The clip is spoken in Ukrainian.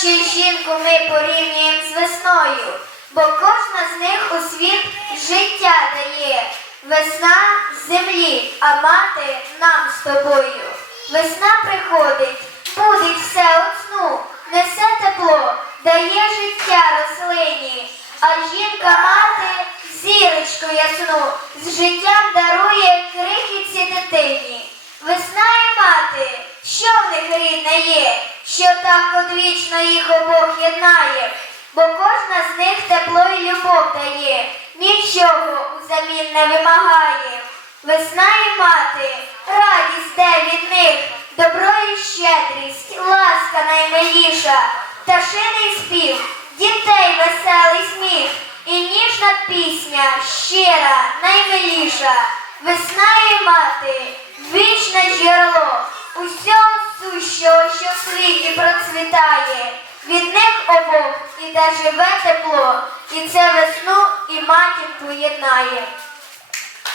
що жінку ми порівнюємо з весною, бо кожна з них у світ життя дає. Весна з землі, а мати нам з тобою. Весна приходить, будить все от сну, несе тепло, дає життя рослині, а жінка-мати зірочку ясну з життям дарує крихітці дитині. Весна і мати, що в них рідне є, що так одвічно їх обох єднає, бо кожна з них тепло і любов дає, нічого взамін не вимагає. Весна і мати, радість де від них, добро і щедрість, ласка наймиліша, пташиний спів, дітей веселий сміх, і ніжна пісня, щира, наймиліша. Весна і мати, що світі процвітає. Від них обох іде живе тепло, і це весну і матір єднає.